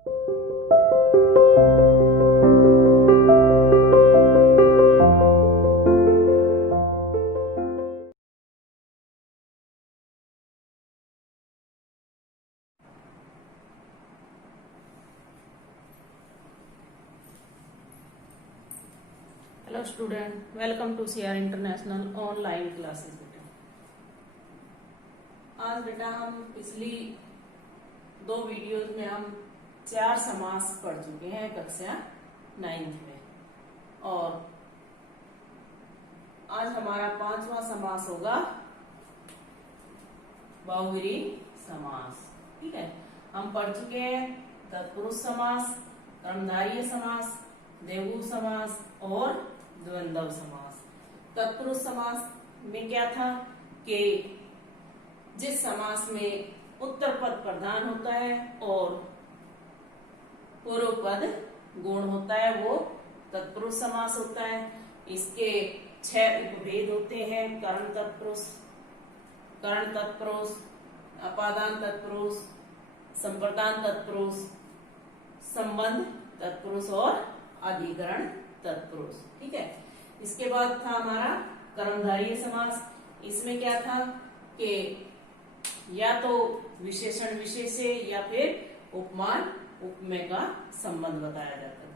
Hello student, welcome to CR international online classes. बेटा आज बेटा हम पिछली 2 वीडियोज में हम 4 समास पढ़ चुके हैं कक्षा 9th में, और आज हमारा 5वां समास होगा बहुव्रीहि समास। ठीक है, हम पढ़ चुके हैं तत्पुरुष समास, कर्मधारय समास, द्विगु समास और द्वंद्व समास। तत्पुरुष समास में क्या था कि जिस समास में उत्तर पद प्रधान होता है और पूर्व पद गौण होता है वो तत्पुरुष समास होता है। इसके 6 उपभेद होते हैं: कर्ण तत्पुरुष, कर्ण तत्पुरुष, अपादान तत्पुरुष, संप्रदान तत्पुरुष, संबंध तत्पुरुष और अधिकरण तत्पुरुष। ठीक है, इसके बाद था हमारा कर्मधारय समास। इसमें क्या था कि या तो विशेषण विशेष्य या फिर उपमान उपमेय का संबंध बताया जाता है।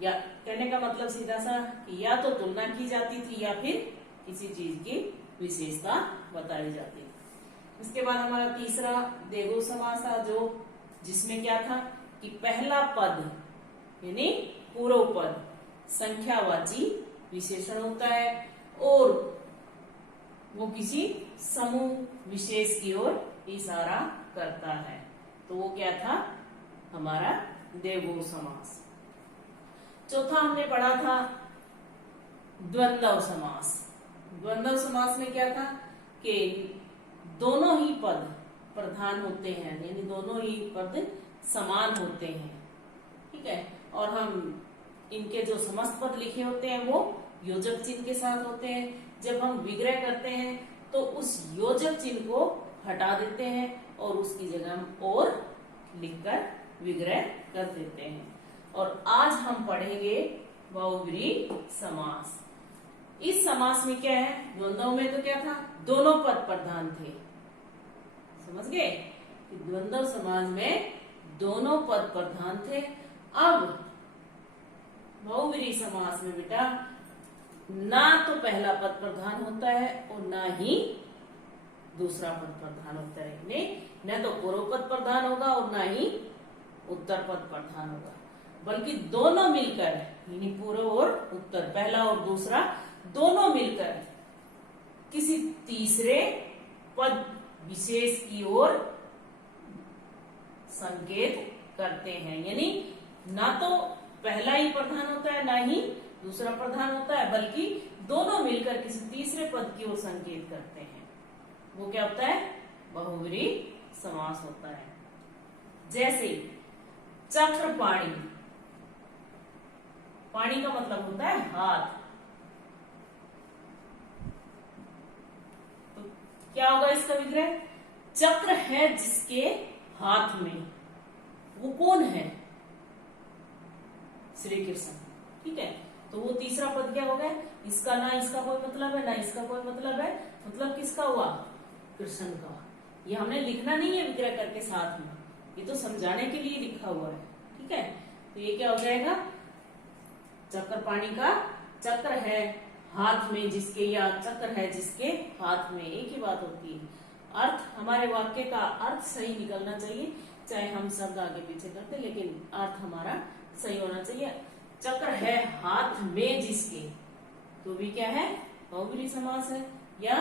या कहने का मतलब सीधा सा कि या तो तुलना की जाती थी या फिर किसी चीज की विशेषता बताई जाती थी। इसके बाद हमारा तीसरा द्विगु समास था, जो जिसमें क्या था कि पहला पद यानी पूर्व पद संख्यावाची विशेषण होता है और वो किसी समूह विशेष की ओर इशारा करता है, तो वो क्या था हमारा द्विगु समास। चौथा हमने पढ़ा था द्वंद्व समास। द्वंद्व समास में क्या था कि दोनों ही पद प्रधान होते हैं, यानी दोनों ही पद समान होते हैं। ठीक है, और हम इनके जो समस्त पद लिखे होते हैं वो योजक चिन्ह के साथ होते हैं। जब हम विग्रह करते हैं तो उस योजक चिन्ह को हटा देते हैं और उसकी जगह हम और लिखकर विग्रह कर देते हैं। और आज हम पढ़ेंगे बहुव्रीहि समास। इस समास में क्या है, द्वंद्व में तो क्या था, दोनों पद प्रधान थे। समझ गए कि द्वंद्व समास में दोनों पद प्रधान थे। अब बहुव्रीहि समास में बेटा ना तो पहला पद प्रधान होता है और ना ही दूसरा पद प्रधान होता है। न तो पूर्व पद प्रधान होगा और ना ही उत्तर पद प्रधान होगा, बल्कि दोनों मिलकर यानी पूर्व और उत्तर, पहला और दूसरा दोनों मिलकर किसी तीसरे पद विशेष की ओर संकेत करते हैं। यानी ना तो पहला ही प्रधान होता है ना ही दूसरा प्रधान होता है, बल्कि दोनों मिलकर किसी तीसरे पद की ओर संकेत करते हैं। वो क्या होता है, बहुव्रीहि समास होता है। जैसे चक्रपाणि, पाणी का मतलब होता है हाथ, तो क्या होगा इसका विग्रह, चक्र है जिसके हाथ में, वो कौन है, श्री कृष्ण। ठीक है, तो वो तीसरा पद क्या हो गया, इसका ना इसका कोई मतलब है ना इसका कोई मतलब है, मतलब किसका हुआ, कृष्ण का। ये हमने लिखना नहीं है विग्रह करके साथ में, ये तो समझाने के लिए लिखा हुआ है। ठीक है, तो ये क्या हो जाएगा, चक्रपाणि का चक्र है हाथ में जिसके, या चक्र है जिसके हाथ में, एक ही बात होती है। अर्थ, हमारे वाक्य का अर्थ सही निकलना चाहिए, चाहे हम शब्द आगे पीछे करते, लेकिन अर्थ हमारा सही होना चाहिए। चक्र है हाथ में जिसके, तो भी क्या है, बहुव्रीहि समास है। या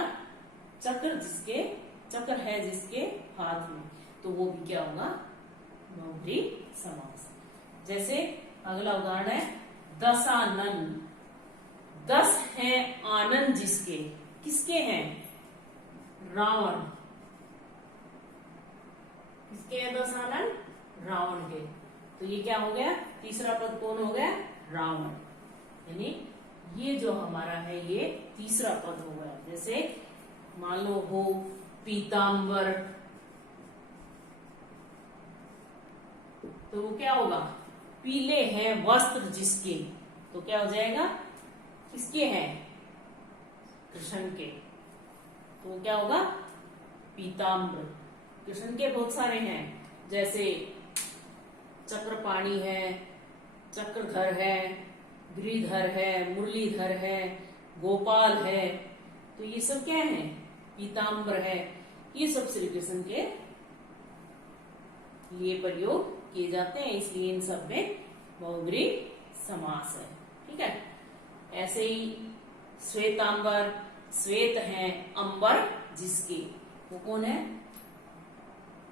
चक्र जिसके, चक्र है जिसके हाथ में, तो वो भी क्या होगा, बहुव्रीहि समास। जैसे अगला उदाहरण है दशानन। 10 है आनंद जिसके, किसके हैं, रावण। किसके हैं 10 आनंद, रावण के। तो ये क्या हो गया, तीसरा पद कौन हो गया, रावण। यानी ये जो हमारा है ये तीसरा पद हो गया। जैसे मान लो हो पीताम्बर, तो वो क्या होगा, पीले हैं वस्त्र जिसके, तो क्या हो जाएगा, किसके हैं, कृष्ण के, तो वो क्या होगा, पीताम्बर। कृष्ण के बहुत सारे हैं, जैसे चक्रपाणी है, चक्रधर है, गिरिधर है, मुरलीधर है, गोपाल है, तो ये सब क्या है, पीताम्बर है। ये सब श्री कृष्ण के लिए प्रयोग किए जाते हैं, इसलिए इन सब में बहुब्री समास है। ठीक है, ऐसे ही श्वेतांबर, श्वेत है अंबर जिसके, वो कौन है,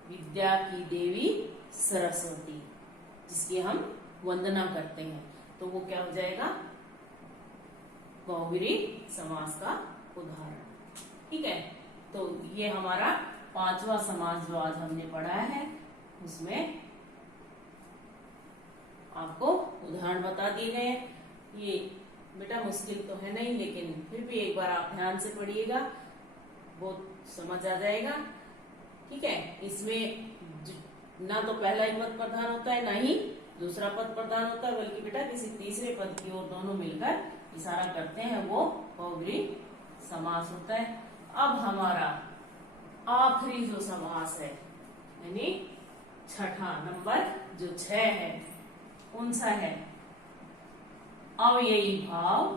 विद्या की देवी सरस्वती, जिसकी हम वंदना करते हैं, तो वो क्या हो जाएगा, बहुब्री समास का उदाहरण। ठीक है, तो ये हमारा 5वां समास जो आज हमने पढ़ा है, उसमें आपको उदाहरण बता दिए गए। ये बेटा मुश्किल तो है नहीं, लेकिन फिर भी एक बार आप ध्यान से पढ़िएगा, बहुत समझ आ जाएगा। ठीक है, इसमें ना तो पहला ही पद प्रधान होता है, ना ही दूसरा पद प्रधान होता है, बल्कि बेटा किसी तीसरे पद की ओर दोनों मिलकर इशारा करते हैं, वो बहुब्री समास होता है। अब हमारा आखिरी जो समास है, यानी छठा नंबर जो 6 है, कौन सा है, अव्ययी भाव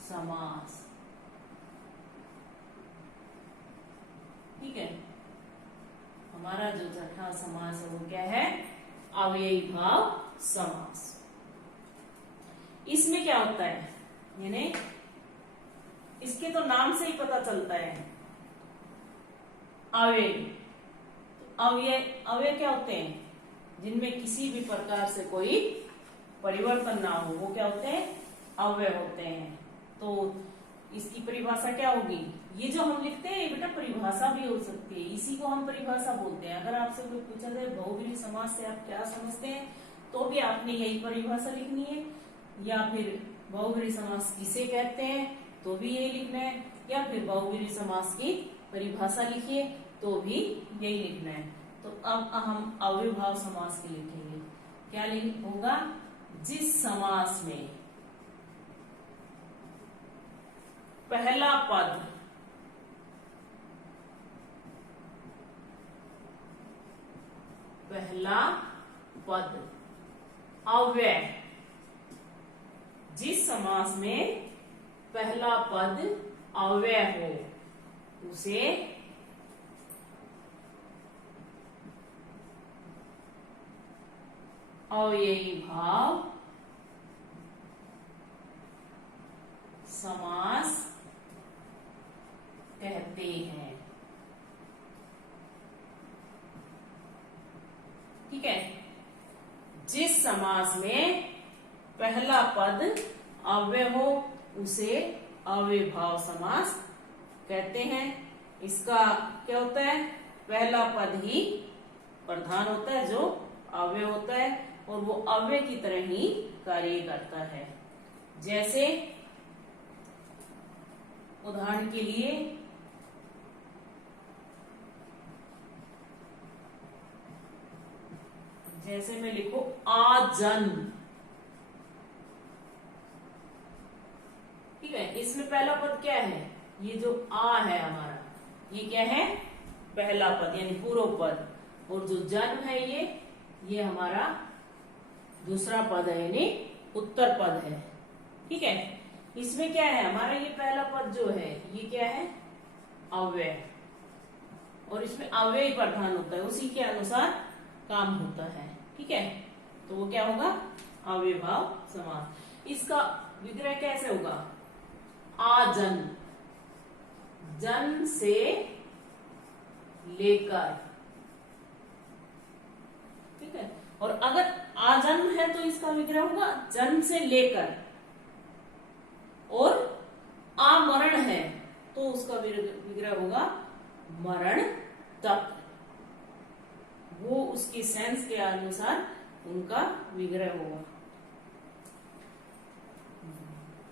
समास। ठीक है, हमारा जो छठा समास है वो क्या है, अव्ययी भाव समास। इसमें क्या होता है, यानी इसके तो नाम से ही पता चलता है, अव्यय। अव्यय, अव्यय क्या होते हैं, जिनमें किसी भी प्रकार से कोई परिवर्तन ना हो, वो क्या होते हैं, अव्यय होते हैं। तो इसकी परिभाषा क्या होगी, ये जो हम लिखते हैं बेटा परिभाषा भी हो सकती है, इसी को हम परिभाषा बोलते हैं। अगर आपसे कोई पूछा जाए बहुब्री समास से आप क्या समझते हैं, तो भी आपने यही परिभाषा लिखनी है, या फिर बहुब्री समास किसे कहते हैं, तो भी यही लिखना है, या फिर बहुब्री समास की परिभाषा लिखिए, तो भी यही लिखना है। तो अब हम अव्ययीभाव समास के लिखेंगे। क्या होगा, जिस समास में पहला पद अव्यय, जिस समास में पहला पद अव्यय हो, उसे अव्ययी भाव समास कहते हैं। ठीक है, जिस समास में पहला पद अव्यय हो उसे अव्ययी भाव समास कहते हैं। इसका क्या होता है, पहला पद ही प्रधान होता है जो अव्यय होता है, और वो अव्यय की तरह ही कार्य करता है। जैसे उदाहरण के लिए जैसे मैं लिखूं आजन, ठीक है, इसमें पहला पद क्या है, ये जो आ है हमारा, ये क्या है, पहला पद यानी पूर्व पद, और जो जन्म है ये हमारा दूसरा पद है, यानी उत्तर पद है। ठीक है, इसमें क्या है, हमारा ये पहला पद जो है ये क्या है, अव्यय, और इसमें अव्यय प्रधान होता है, उसी के अनुसार काम होता है। ठीक है, तो वो क्या होगा, अव्ययी भाव समास। इसका विग्रह कैसे होगा, आजन, जन से लेकर। ठीक है, और अगर आजन्म है तो इसका विग्रह होगा जन्म से लेकर, और आमरण है तो उसका विग्रह होगा मरण तक। वो उसकी सेंस के अनुसार उनका विग्रह होगा।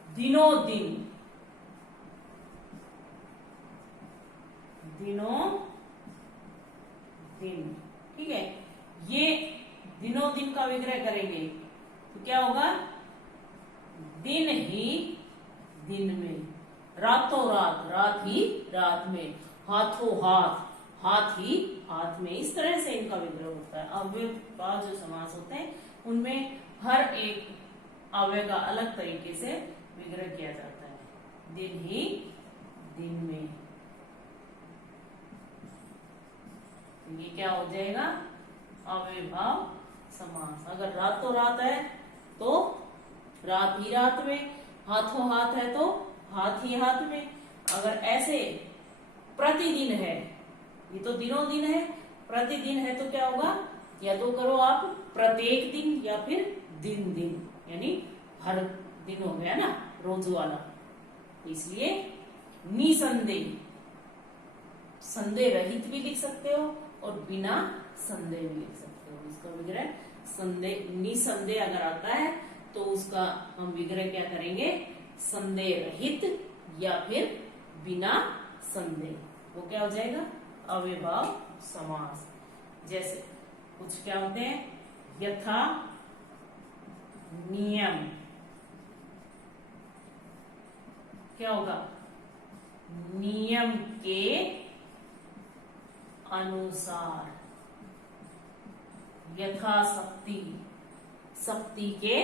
दिनों दिन, दिनों दिन। ठीक है, ये दिनों दिन का विग्रह करेंगे तो क्या होगा, दिन ही दिन में, रातों रात, रात ही रात में, हाथों हाथ, हाथ ही हाथ में। इस तरह से इनका विग्रह होता है। अव्ययभाव जो समास होते हैं उनमें हर एक अव्यय का अलग तरीके से विग्रह किया जाता है। दिन ही दिन में, ये क्या हो जाएगा, अव्ययभाव समास। अगर रातों रात है तो रात ही रात में, हाथों हाथ है तो हाथ ही हाथ में। अगर ऐसे प्रतिदिन है, ये तो दिनों दिन है, प्रतिदिन है तो क्या होगा, या तो करो आप प्रत्येक दिन या फिर दिन दिन, यानी हर दिन हो गया ना, रोज वाला। इसलिए निसंदेह, संदेह रहित भी लिख सकते हो और बिना संदेह भी लिख सकते हो। इसका विग्रह संदेह, निसंदेह अगर आता है तो उसका हम विग्रह क्या करेंगे, संदेह रहित या फिर बिना संदेह। वो क्या हो जाएगा, अव्ययभाव समास। जैसे कुछ क्या होते हैं, यथा नियम, क्या होगा, नियम के अनुसार, यथाशक्ति, शक्ति के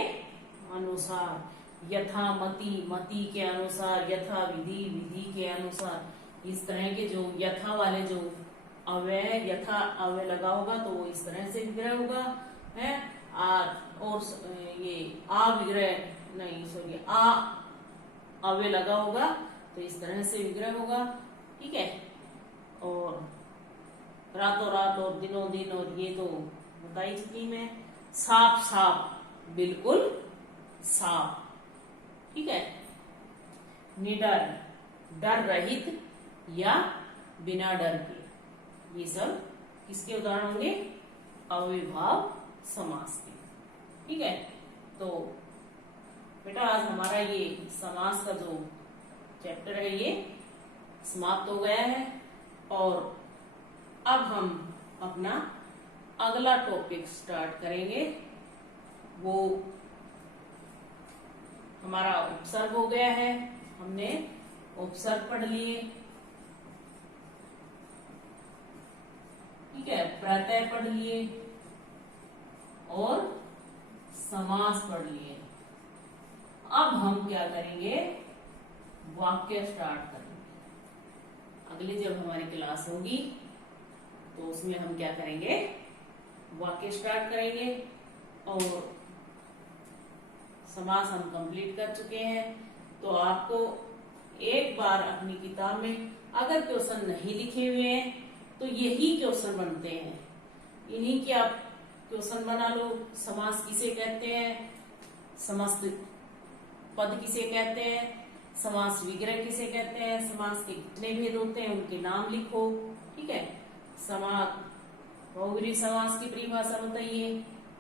अनुसार, यथामति, मति के अनुसार, यथा विधि, विधि के अनुसार। इस तरह के जो यथा वाले जो अव्यय, यथा अव्यय लगा होगा तो वो इस तरह से विग्रह होगा है। और ये आ विग्रह नहीं, सॉरी, आ अव्यय लगा होगा तो इस तरह से विग्रह होगा। ठीक है, और रातों रात और दिनों दिन और ये तो बताई चुकी मैं। साफ साफ, बिल्कुल साफ। ठीक है, निडर, डर रहित या बिना डर के, ये सब किसके उदाहरण होंगे, अव्ययभाव समास के। ठीक है, तो बेटा आज हमारा ये समास का जो चैप्टर है ये समाप्त हो गया है। और अब हम अपना अगला टॉपिक स्टार्ट करेंगे। वो हमारा उपसर्ग हो गया है, हमने उपसर्ग पढ़ लिए। ठीक है, प्रत्यय पढ़ लिए और समास पढ़ लिए। अब हम क्या करेंगे, वाक्य स्टार्ट करेंगे। अगली जब हमारी क्लास होगी तो उसमें हम क्या करेंगे, वाक्य स्टार्ट करेंगे। और समास हम कंप्लीट कर चुके हैं। तो आपको एक बार अपनी किताब में अगर क्वेश्चन नहीं लिखे हुए हैं तो यही क्वेश्चन बनते हैं, इन्हीं के आप क्वेश्चन बना लो। समास किसे कहते हैं, समस्त पद किसे कहते हैं, समास विग्रह किसे कहते हैं, समास के कितने भेद होते हैं उनके नाम लिखो। ठीक है, समास, बहुब्रीहि समास की परिभाषा बताइए,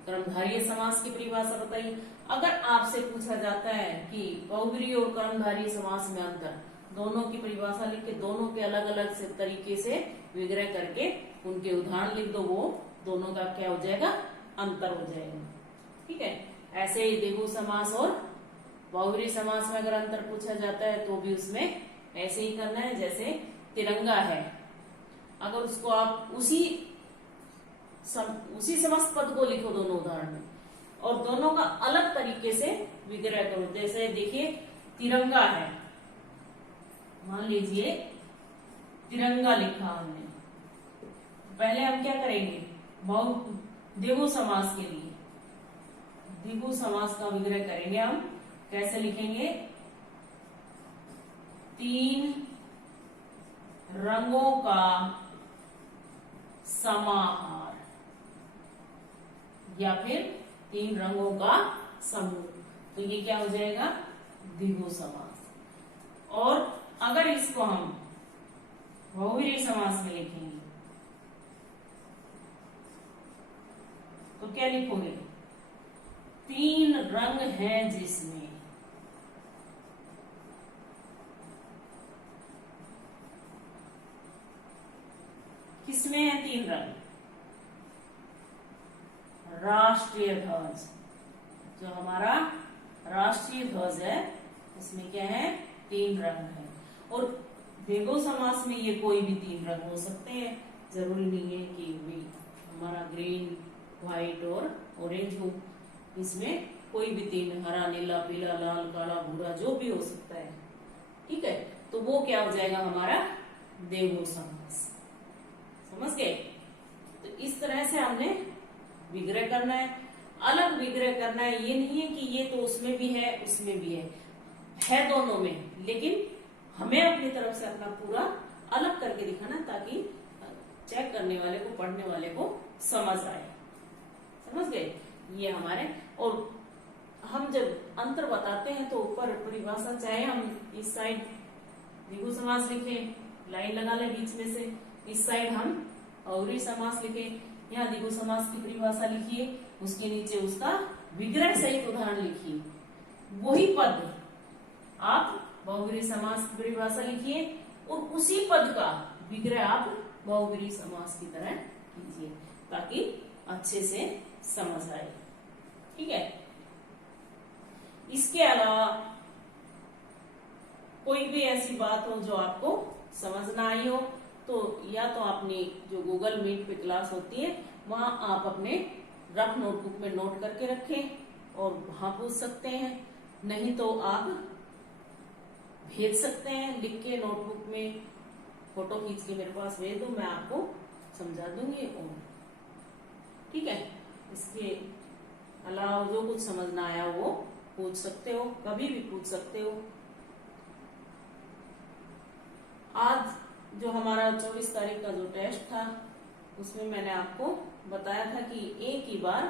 कर्मधारय समास की परिभाषा बताइए। अगर आपसे पूछा जाता है कि बहुब्रीहि और कर्मधारय समास में अंतर, दोनों की परिभाषा लिख के दोनों के अलग अलग से तरीके से विग्रह करके उनके उदाहरण लिख दो, वो दोनों का क्या हो जाएगा, अंतर हो जाएगा। ठीक है, ऐसे ही द्विगु समास और बहुब्रीहि समास में अगर अंतर पूछा जाता है तो भी उसमें ऐसे ही करना है। जैसे तिरंगा है, अगर उसको आप उसी समस्त पद को लिखो दोनों उदाहरण में और दोनों का अलग तरीके से विग्रह करो। जैसे देखिए तिरंगा है, मान लीजिए तिरंगा लिखा हमने, पहले हम क्या करेंगे, द्विगु समास के लिए द्विगु समास का विग्रह करेंगे। हम कैसे लिखेंगे, तीन रंगों का समाहार या फिर तीन रंगों का समूह, तो ये क्या हो जाएगा, द्विगु समास। और अगर इसको हम बहुब्रीहि समास में लिखेंगे तो क्या लिखोगे, तीन रंग हैं जिसमें, किसमें है तीन रंग, राष्ट्रीय ध्वज। जो हमारा राष्ट्रीय ध्वज है उसमें क्या है, 3 रंग है। और द्विगु समास में ये कोई भी 3 रंग हो सकते हैं, जरूरी नहीं है कि भी हमारा ग्रीन, व्हाइट और ऑरेंज हो। इसमें कोई भी 3, हरा, नीला, पीला, लाल, काला, भूरा, जो भी हो सकता है। ठीक है, तो वो क्या हो जाएगा हमारा द्विगु समास। समझ गए? तो इस तरह से हमने विग्रह करना है, अलग विग्रह करना है। ये नहीं है कि ये तो उसमें भी है उसमें भी है दोनों में, लेकिन हमें अपनी तरफ से अपना पूरा अलग करके दिखाना, ताकि चेक करने वाले को, पढ़ने वाले को समझ आए। समझ गए? ये हमारे, और हम जब अंतर बताते हैं तो ऊपर परिभाषा, चाहे हम इस साइड द्विगु समास लिखे, लाइन लगा ले बीच में से, इस साइड हम बहुव्रीहि समास लिखे, यहाँ द्विगु समास की परिभाषा लिखिए, उसके नीचे उसका विग्रह सहित उदाहरण लिखिए। वही पद आप बहुव्रीहि समास की परिभाषा लिखिए और उसी पद का विग्रह आप बहुव्रीहि समास की तरह कीजिए, ताकि अच्छे से समझ आए। ठीक है? इसके अलावा कोई भी ऐसी बात हो जो आपको समझ ना आई हो, तो या तो अपनी जो गूगल मीट पे क्लास होती है वहां आप अपने रफ नोटबुक में नोट करके रखें और वहां पूछ सकते हैं, नहीं तो आप भेज सकते हैं लिख के नोटबुक में, फोटो खींच के मेरे पास भेज दो, मैं आपको समझा दूंगी। और ठीक है, इसके अलावा जो कुछ समझ ना आया वो पूछ सकते हो, कभी भी पूछ सकते हो। आज जो हमारा 24 तारीख का जो टेस्ट था उसमें मैंने आपको बताया था कि एक ही बार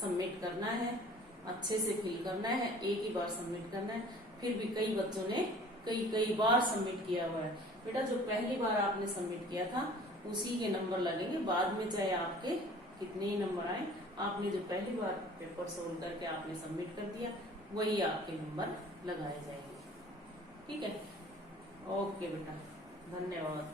सबमिट करना है, अच्छे से फिल करना है, एक ही बार सबमिट करना है। फिर भी कई बच्चों ने कई बार सबमिट किया हुआ है। बेटा जो पहली बार आपने सबमिट किया था उसी के नंबर लगेंगे, बाद में चाहे आपके कितने ही नंबर आए, आपने जो पहली बार पेपर सोल्व करके आपने सबमिट कर दिया वही आपके नंबर लगाए जाएंगे। ठीक है? ओके बेटा, धन्यवाद।